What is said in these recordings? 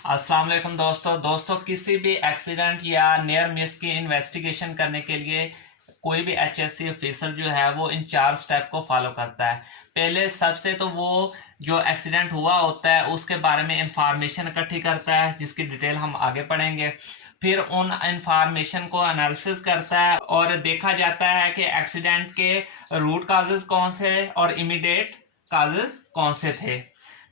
अस्सलाम वालेकुम दोस्तों किसी भी एक्सीडेंट या नियर मिस की इन्वेस्टिगेशन करने के लिए कोई भी एचएससी ऑफिसर जो है वो इन 4 स्टेप को फॉलो करता है। पहले सबसे तो वो जो एक्सीडेंट हुआ होता है उसके बारे में इंफॉर्मेशन इकट्ठी करता है, जिसकी डिटेल हम आगे पढ़ेंगे। फिर उन इंफॉर्मेशन को एनालिसिस करता है और देखा जाता है कि एक्सीडेंट के रूट काजेज कौन थे और इमीडिएट काजेज कौन से थे।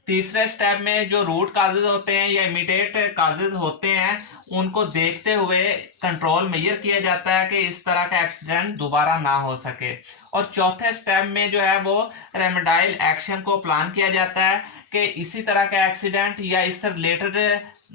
तीसरे स्टेप में जो रूट काजेज होते हैं या इमीडिएट काजेज होते हैं उनको देखते हुए कंट्रोल मेजर किया जाता है कि इस तरह का एक्सीडेंट दोबारा ना हो सके। और चौथे स्टेप में जो है वो रेमेडाइल एक्शन को प्लान किया जाता है कि इसी तरह का एक्सीडेंट या इससे रिलेटेड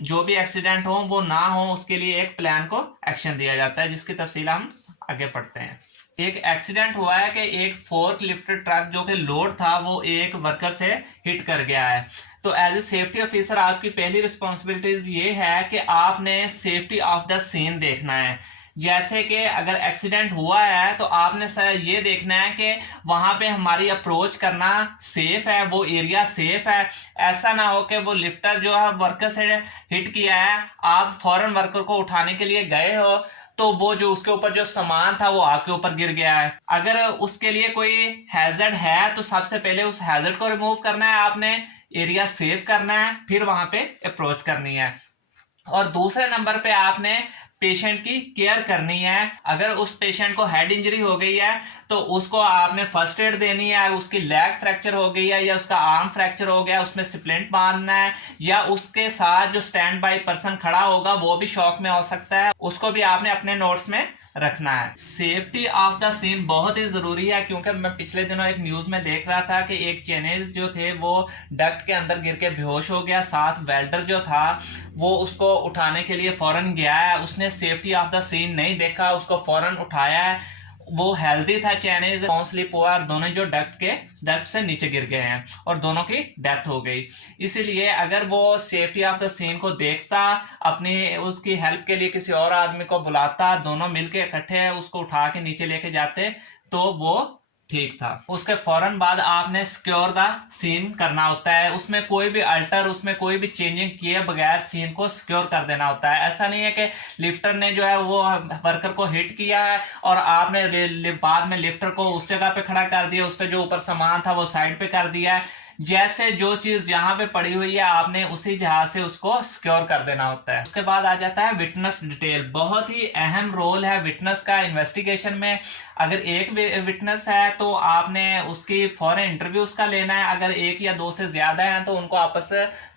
जो भी एक्सीडेंट हो वो ना हो, उसके लिए एक प्लान को एक्शन दिया जाता है, जिसकी तफसील हम आगे पढ़ते हैं। एक एक्सीडेंट हुआ है कि एक फोर्क लिफ्ट ट्रक जो कि लोड था वो एक वर्कर से हिट कर गया है। तो एज ए सेफ्टी ऑफिसर आपकी पहली रिस्पॉन्सिबिलिटीज ये है कि आपने सेफ्टी ऑफ द सीन देखना है। जैसे कि अगर एक्सीडेंट हुआ है तो आपने सर ये देखना है कि वहां पे हमारी अप्रोच करना सेफ है, वो एरिया सेफ है। ऐसा ना हो कि वो लिफ्टर जो है वर्कर से हिट किया है, आप फौरन वर्कर को उठाने के लिए गए हो तो वो जो उसके ऊपर जो सामान था वो आपके ऊपर गिर गया है। अगर उसके लिए कोई हैजर्ड है तो सबसे पहले उस हैजर्ड को रिमूव करना है आपने, एरिया सेव करना है, फिर वहां पे अप्रोच करनी है। और दूसरे नंबर पे आपने पेशेंट की केयर करनी है। अगर उस पेशेंट को हेड इंजरी हो गई है तो उसको आपने फर्स्ट एड देनी है। उसकी लेग फ्रैक्चर हो गई है या उसका आर्म फ्रैक्चर हो गया, उसमें स्प्लिंट बांधना है, या उसके साथ जो स्टैंड बाय पर्सन खड़ा होगा वो भी शॉक में हो सकता है, उसको भी आपने अपने नोट्स में रखना है। सेफ्टी ऑफ द सीन बहुत ही जरूरी है, क्योंकि मैं पिछले दिनों एक न्यूज में देख रहा था कि एक चाइनीज जो थे वो डक्ट के अंदर गिर के बेहोश हो गया। साथ वेल्डर जो था वो उसको उठाने के लिए फौरन गया है, उसने सेफ्टी ऑफ द सीन नहीं देखा, उसको फौरन उठाया है। वो हेल्दी था चाइनीज, स्लीप हुआ और दोनों जो डक्ट से नीचे गिर गए हैं और दोनों की डेथ हो गई। इसीलिए अगर वो सेफ्टी ऑफ द सीन को देखता, अपनी उसकी हेल्प के लिए किसी और आदमी को बुलाता, दोनों मिलके इकट्ठे उसको उठा के नीचे लेके जाते तो वो ठीक था। उसके फौरन बाद आपने सिक्योर द सीन करना होता है। उसमें कोई भी अल्टर, उसमें कोई भी चेंजिंग किए बगैर सीन को सिक्योर कर देना होता है। ऐसा नहीं है कि लिफ्टर ने जो है वो वर्कर को हिट किया है और आपने बाद में लिफ्टर को उस जगह पे खड़ा कर दिया, उस पर जो ऊपर सामान था वो साइड पे कर दिया है। जैसे जो चीज जहां पे पड़ी हुई है आपने उसी जहां से उसको सिक्योर कर देना होता है। उसके बाद आ जाता है विटनेस डिटेल। बहुत ही अहम रोल है विटनेस का इन्वेस्टिगेशन में। अगर एक विटनेस है तो आपने उसकी फौरन इंटरव्यू उसका लेना है। अगर एक या दो से ज्यादा है तो उनको आपस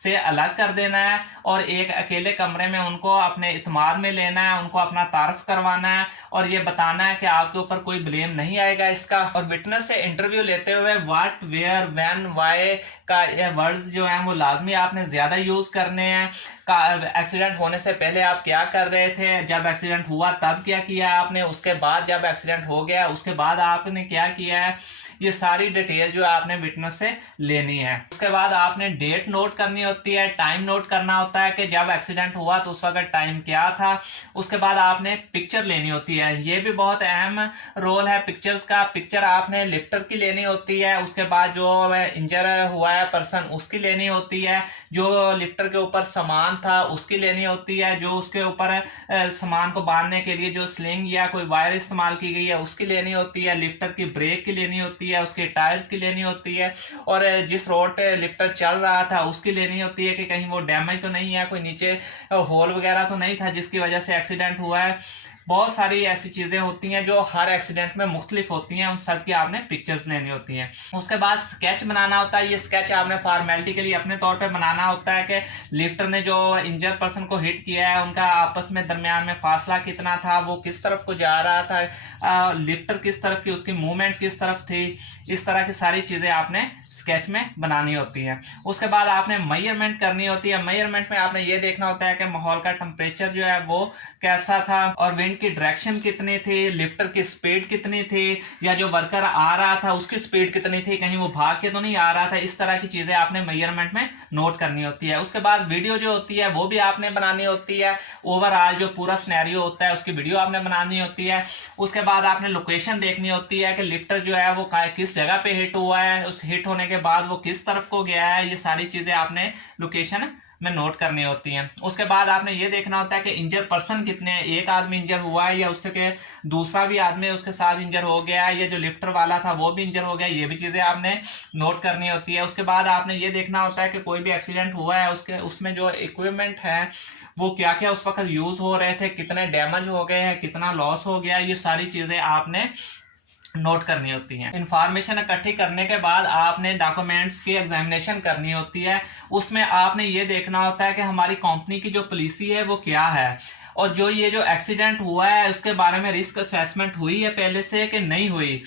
से अलग कर देना है और एक अकेले कमरे में उनको अपने इत्मीनान में लेना है, उनको अपना तारफ करवाना है और ये बताना है कि आपके ऊपर कोई ब्लेम नहीं आएगा इसका। और विटनेस से इंटरव्यू लेते हुए व्हाट, वेयर, व्हेन, व्हाई का ये वर्ड्स जो हैं वो लाजमी आपने ज्यादा यूज करने हैं। एक्सीडेंट होने से पहले आप क्या कर रहे थे, जब एक्सीडेंट हुआ तब क्या किया आपने, उसके बाद जब एक्सीडेंट हो गया उसके बाद आपने क्या किया है, ये सारी डिटेल जो आपने विटनेस से लेनी है। उसके बाद आपने डेट नोट करनी होती है, टाइम नोट करना होता है कि जब एक्सीडेंट हुआ तो उस वक्त टाइम क्या था। उसके बाद आपने पिक्चर लेनी होती है, ये भी बहुत अहम रोल है पिक्चर्स का। पिक्चर आपने लिफ्टर की लेनी होती है, उसके बाद जो इंजर हुआ है पर्सन उसकी लेनी होती है, जो लिफ्टर के ऊपर सामान था उसकी लेनी होती है, जो उसके ऊपर सामान को बांधने के लिए जो स्लिंग या कोई वायर इस्तेमाल की गई है उसकी लेनी होती है, लिफ्टर की ब्रेक की लेनी होती है, उसके टायर्स की लेनी होती है, और जिस रोड पे लिफ्टर चल रहा था उसकी लेनी होती है कि कहीं वो डैमेज तो नहीं है, कोई नीचे होल वगैरह तो नहीं था जिसकी वजह से एक्सीडेंट हुआ है। बहुत सारी ऐसी चीजें होती हैं जो हर एक्सीडेंट में मुख्तलिफ होती हैं, उन सब की आपने पिक्चर्स लेनी होती हैं। उसके बाद स्केच बनाना होता है। ये स्केच आपने फॉर्मेलिटी के लिए अपने तौर पे बनाना होता है कि लिफ्टर ने जो इंजर पर्सन को हिट किया है उनका आपस में दरमियान में फासला कितना था, वो किस तरफ को जा रहा था, लिफ्टर किस तरफ की, उसकी मूवमेंट किस तरफ थी, इस तरह की सारी चीजें आपने स्केच में बनानी होती है। उसके बाद आपने मेजरमेंट करनी होती है। मेजरमेंट में आपने ये देखना होता है कि माहौल का टेम्परेचर जो है वो कैसा था और विंड की डायरेक्शन कितनी थी, लिफ्टर की स्पीड कितनी थी, या जो वर्कर आ रहा था उसकी स्पीड कितनी थी, कहीं वो भाग के तो नहीं आ रहा था। इस तरह की चीजें आपने मेजरमेंट में नोट करनी होती है। उसके बाद वीडियो जो होती है वो भी आपने बनानी होती है। ओवरऑल जो पूरा सिनेरियो होता है उसकी वीडियो आपने बनानी होती है। उसके बाद आपने लोकेशन देखनी होती है कि लिफ्टर जो है वो किस जगह पे हिट हुआ है, उस हिट होने के बाद वो किस तरफ को गया है, ये सारी चीजें आपने लोकेशन में नोट करनी होती हैं। उसके बाद आपने ये देखना होता है कि इंजर पर्सन कितने हैं, एक आदमी इंजर हुआ है या उससे के दूसरा भी आदमी उसके साथ इंजर हो गया है, या जो लिफ्टर वाला था वो भी इंजर हो गया, ये भी चीज़ें आपने नोट करनी होती है। उसके बाद आपने ये देखना होता है कि कोई भी एक्सीडेंट हुआ है उसके उसमें जो इक्विपमेंट है वो क्या क्या उस वक्त यूज़ हो रहे थे, कितने डैमेज हो गए हैं, कितना लॉस हो गया, ये सारी चीज़ें आपने नोट करनी होती हैं। इंफॉर्मेशन इकट्ठी करने के बाद आपने डॉक्यूमेंट्स की एग्जामिनेशन करनी होती है। उसमें आपने ये देखना होता है कि हमारी कंपनी की जो पॉलिसी है वो क्या है, और जो ये जो एक्सीडेंट हुआ है उसके बारे में रिस्क असेसमेंट हुई है पहले से कि नहीं हुई,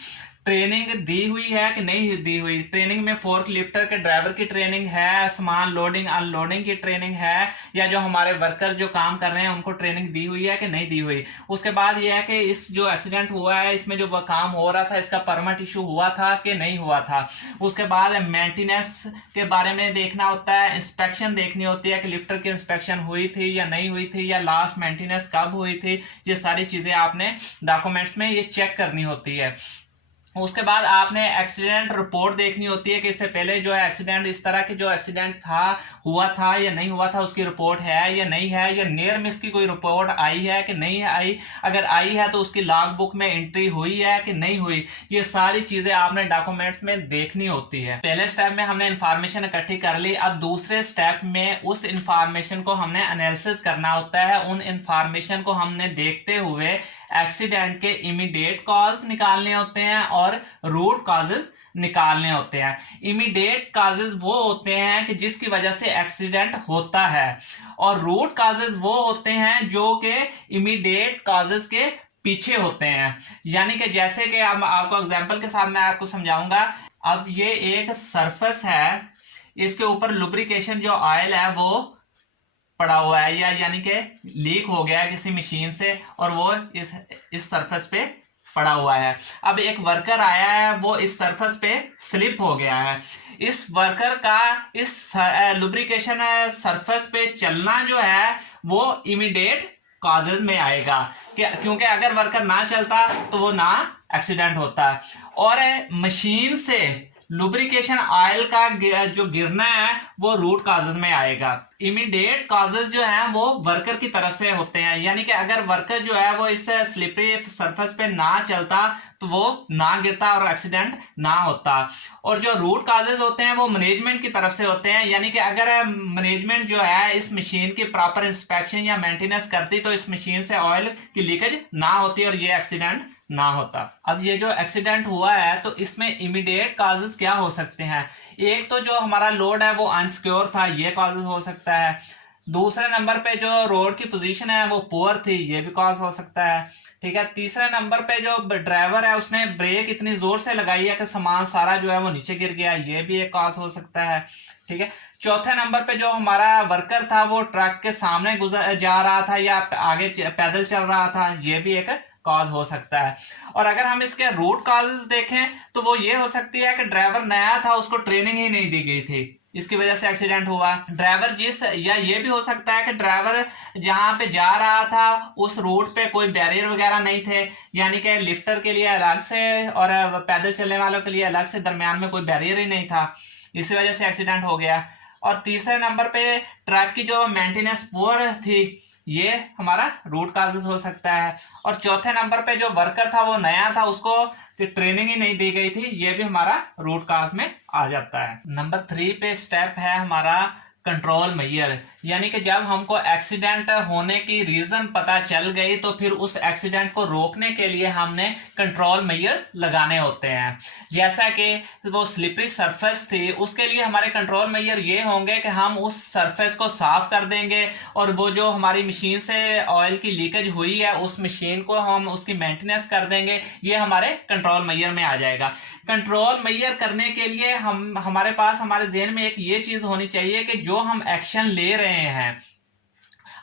ट्रेनिंग दी हुई है कि नहीं दी हुई, ट्रेनिंग में फोर्क लिफ्टर के ड्राइवर की ट्रेनिंग है, सामान लोडिंग अनलोडिंग की ट्रेनिंग है, या जो हमारे वर्कर्स जो काम कर रहे हैं उनको ट्रेनिंग दी हुई है कि नहीं दी हुई। उसके बाद ये है कि इस जो एक्सीडेंट हुआ है इसमें जो काम हो रहा था इसका परमिट इशू हुआ था कि नहीं हुआ था। उसके बाद मेंटेनेंस के बारे में देखना होता है, इंस्पेक्शन देखनी होती है कि लिफ्टर की इंस्पेक्शन हुई थी या नहीं हुई थी, या लास्ट मेंटेनेंस कब हुई थी, ये सारी चीज़ें आपने डॉक्यूमेंट्स में ये चेक करनी होती है। उसके बाद आपने एक्सीडेंट रिपोर्ट देखनी होती है कि इससे पहले जो है एक्सीडेंट इस तरह की जो एक्सीडेंट था हुआ था या नहीं हुआ था उसकी रिपोर्ट है या नहीं है, या नियर मिस की कोई रिपोर्ट आई है कि नहीं आई, अगर आई है तो उसकी लॉग बुक में एंट्री हुई है कि नहीं हुई, ये सारी चीज़ें आपने डॉक्यूमेंट्स में देखनी होती है। पहले स्टेप में हमने इंफॉर्मेशन इकट्ठी कर ली, अब दूसरे स्टेप में उस इंफॉर्मेशन को हमने एनालिसिस करना होता है। उन इंफॉर्मेशन को हमने देखते हुए एक्सीडेंट के इमीडिएट कॉज निकालने होते हैं और रूट कॉजेज निकालने होते हैं। इमीडिएट कॉजेज वो होते हैं कि जिसकी वजह से एक्सीडेंट होता है, और रूट कॉजेज वो होते हैं जो कि इमीडिएट कॉजेज के पीछे होते हैं। यानी कि जैसे कि अब आपको एग्जांपल के साथ मैं आपको समझाऊंगा। अब ये एक सरफेस है, इसके ऊपर लुब्रिकेशन जो ऑयल है वो पड़ा हुआ है, या यानी कि लीक हो गया है किसी मशीन से और वो इस सरफेस पे पड़ा हुआ है। अब एक वर्कर आया है, वो इस सरफेस पे स्लिप हो गया है। इस वर्कर का इस लुब्रिकेशन सरफेस पे चलना जो है वो इमीडिएट कॉजेज में आएगा, क्योंकि अगर वर्कर ना चलता तो वो ना एक्सीडेंट होता। और मशीन से लुब्रिकेशन ऑयल का जो गिरना है वो रूट कॉजेज में आएगा। इमीडिएट कॉजेज जो हैं वो वर्कर की तरफ से होते हैं, यानी कि अगर वर्कर जो है वो इस स्लिपरी सरफेस पे ना चलता तो वो ना गिरता और एक्सीडेंट ना होता। और जो रूट कॉजेज होते हैं वो मैनेजमेंट की तरफ से होते हैं, यानी कि अगर मैनेजमेंट जो है इस मशीन की प्रॉपर इंस्पेक्शन या मेंटेनेंस करती तो इस मशीन से ऑयल की लीकेज ना होती और ये एक्सीडेंट ना होता। अब ये जो एक्सीडेंट हुआ है तो इसमें इमीडिएट कॉजेज क्या हो सकते हैं, एक तो जो हमारा लोड है वो अनसिक्योर था, ये कॉजेज हो सकता है। दूसरे नंबर पे जो रोड की पोजीशन है वो पुअर थी, ये भी कॉज हो सकता है। ठीक है, तीसरे नंबर पे जो ड्राइवर है उसने ब्रेक इतनी जोर से लगाई है कि सामान सारा जो है वो नीचे गिर गया, ये भी एक कॉज हो सकता है। ठीक है, चौथे नंबर पे जो हमारा वर्कर था वो ट्रक के सामने गुजर जा रहा था या आगे पैदल चल रहा था, ये भी एक कॉज हो सकता है। और अगर हम इसके रूट कॉजेज देखें तो वो ये हो सकती है कि ड्राइवर नया था, उसको ट्रेनिंग ही नहीं दी गई थी, इसकी वजह से एक्सीडेंट हुआ। ड्राइवर या ये भी हो सकता है कि ड्राइवर जहां पे जा रहा था उस रूट पे कोई बैरियर वगैरह नहीं थे, यानी कि लिफ्टर के लिए अलग से और पैदल चलने वालों के लिए अलग से दरमियान में कोई बैरियर ही नहीं था, इसी वजह से एक्सीडेंट हो गया। और तीसरे नंबर पे ट्रक की जो मेंटेनेंस पुअर थी, ये हमारा रूट कॉजेज हो सकता है। और चौथे नंबर पे जो वर्कर था वो नया था, उसको ट्रेनिंग ही नहीं दी गई थी, ये भी हमारा रूट कॉज में आ जाता है। नंबर 3 पे स्टेप है हमारा कंट्रोल मेजर, यानी कि जब हमको एक्सीडेंट होने की रीजन पता चल गई तो फिर उस एक्सीडेंट को रोकने के लिए हमने कंट्रोल मेजर लगाने होते हैं। जैसा कि वो स्लिपरी सरफेस थी, उसके लिए हमारे कंट्रोल मेजर ये होंगे कि हम उस सरफेस को साफ कर देंगे, और वो जो हमारी मशीन से ऑयल की लीकेज हुई है उस मशीन को हम उसकी मेंटेनेंस कर देंगे, ये हमारे कंट्रोल मेजर में आ जाएगा। कंट्रोल मेजर करने के लिए हमारे पास हमारे ज़हन में एक ये चीज होनी चाहिए कि जो हम एक्शन ले रहे हैं,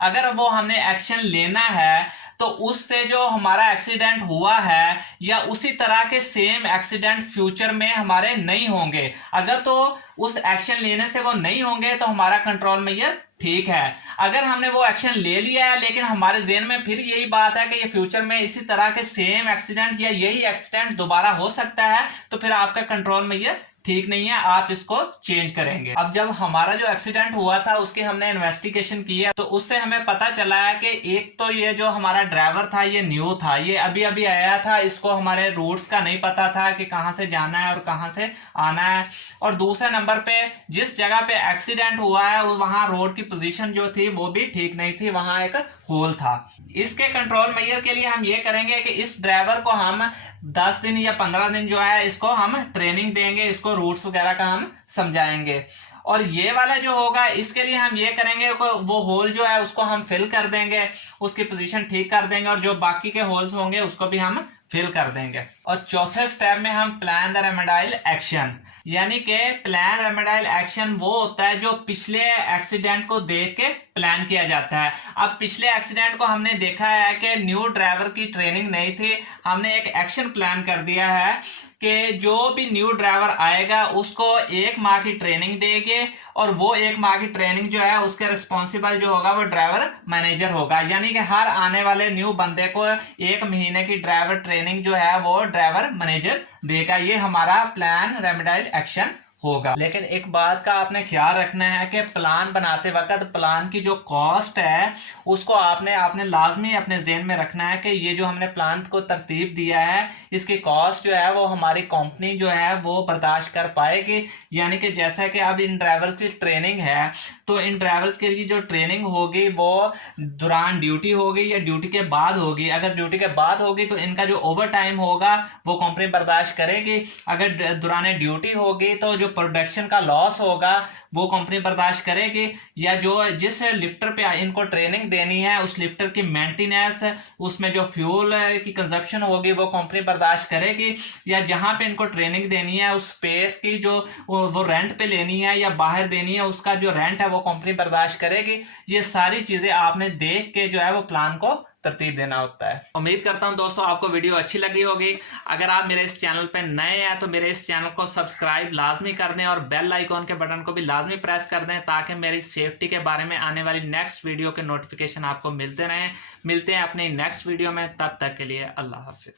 अगर वो हमने एक्शन लेना है तो उससे जो हमारा एक्सीडेंट हुआ है या उसी तरह के सेम एक्सीडेंट फ्यूचर में हमारे नहीं होंगे। अगर तो उस एक्शन लेने से वो नहीं होंगे तो हमारा कंट्रोल मेजर ठीक है। अगर हमने वो एक्शन ले लिया है लेकिन हमारे ज़हन में फिर यही बात है कि ये फ्यूचर में इसी तरह के सेम एक्सीडेंट या यही एक्सीडेंट दोबारा हो सकता है, तो फिर आपका कंट्रोल मेजर ठीक नहीं है, आप इसको चेंज करेंगे। अब जब हमारा जो एक्सीडेंट हुआ था उसकी हमने इन्वेस्टिगेशन की है, तो उससे हमें पता चला है कि एक तो ये जो हमारा ड्राइवर था ये न्यू था, ये अभी अभी आया था, इसको हमारे रूट्स का नहीं पता था कि कहाँ से जाना है और कहाँ से आना है। और दूसरे नंबर पे जिस जगह पे एक्सीडेंट हुआ है वहां रोड की पोजीशन जो थी वो भी ठीक नहीं थी, वहां एक होल था। इसके कंट्रोल मेजर के लिए हम ये करेंगे कि इस ड्राइवर को हम 10 दिन या 15 दिन जो है इसको हम ट्रेनिंग देंगे, इसको रूट्स वगैरह का हम समझाएंगे। और ये वाला जो होगा इसके लिए हम ये करेंगे वो होल जो है उसको हम फिल कर देंगे, उसकी पोजीशन ठीक कर देंगे, और जो बाकी के होल्स होंगे उसको भी हम फिल कर देंगे। और चौथे स्टेप में हम प्लान द रेमेडाइल एक्शन, यानी कि प्लान रेमेडाइल एक्शन वो होता है जो पिछले एक्सीडेंट को देख के प्लान किया जाता है। अब पिछले एक्सीडेंट को हमने देखा है कि न्यू ड्राइवर की ट्रेनिंग नहीं थी, हमने एक एक्शन प्लान कर दिया है कि जो भी न्यू ड्राइवर आएगा उसको 1 माह की ट्रेनिंग देंगे, और वो 1 माह की ट्रेनिंग जो है उसके रिस्पॉन्सिबल जो होगा वो ड्राइवर मैनेजर होगा। यानी कि हर आने वाले न्यू बंदे को 1 महीने की ड्राइवर ट्रेनिंग जो है वो ड्राइवर मैनेजर देगा। ये हमारा प्लान रेमेडाइल एक्शन होगा। लेकिन एक बात का आपने ख्याल रखना है कि प्लान बनाते वक्त प्लान की जो कॉस्ट है उसको आपने लाजमी अपने ज़हन में रखना है कि ये जो हमने प्लान को तरतीब दिया है इसकी कॉस्ट जो है वो हमारी कंपनी जो है वो बर्दाश्त कर पाएगी। यानी कि जैसा कि अब इन ड्राइवर्स की ट्रेनिंग है, तो इन ड्राइवर्स के लिए जो ट्रेनिंग होगी वो दौरान ड्यूटी होगी या ड्यूटी के बाद होगी। अगर ड्यूटी के बाद होगी तो इनका जो ओवर टाइम होगा वो कंपनी बर्दाश्त करेगी। अगर दौरान ड्यूटी होगी तो जो प्रोडक्शन का लॉस होगा वो कंपनी बर्दाश्त करेगी। या जो जिस लिफ्टर पे इनको ट्रेनिंग देनी है उस लिफ्टर की मेंटेनेंस, उसमें जो फ्यूल की कंजप्शन होगी वो कंपनी बर्दाश्त करेगी। या जहां पे इनको ट्रेनिंग देनी है उस स्पेस की जो वो रेंट पे लेनी है या बाहर देनी है उसका जो रेंट है वो कंपनी बर्दाश्त करेगी। ये सारी चीजें आपने देख के जो है वो प्लान को तरतीब देना होता है। उम्मीद करता हूं दोस्तों आपको वीडियो अच्छी लगी होगी। अगर आप मेरे इस चैनल पे नए हैं तो मेरे इस चैनल को सब्सक्राइब लाजमी कर दें और बेल आइकॉन के बटन को भी लाजमी प्रेस कर दें ताकि मेरी सेफ्टी के बारे में आने वाली नेक्स्ट वीडियो के नोटिफिकेशन आपको मिलते रहें। मिलते हैं अपनी नेक्स्ट वीडियो में, तब तक के लिए अल्लाह हाफिज।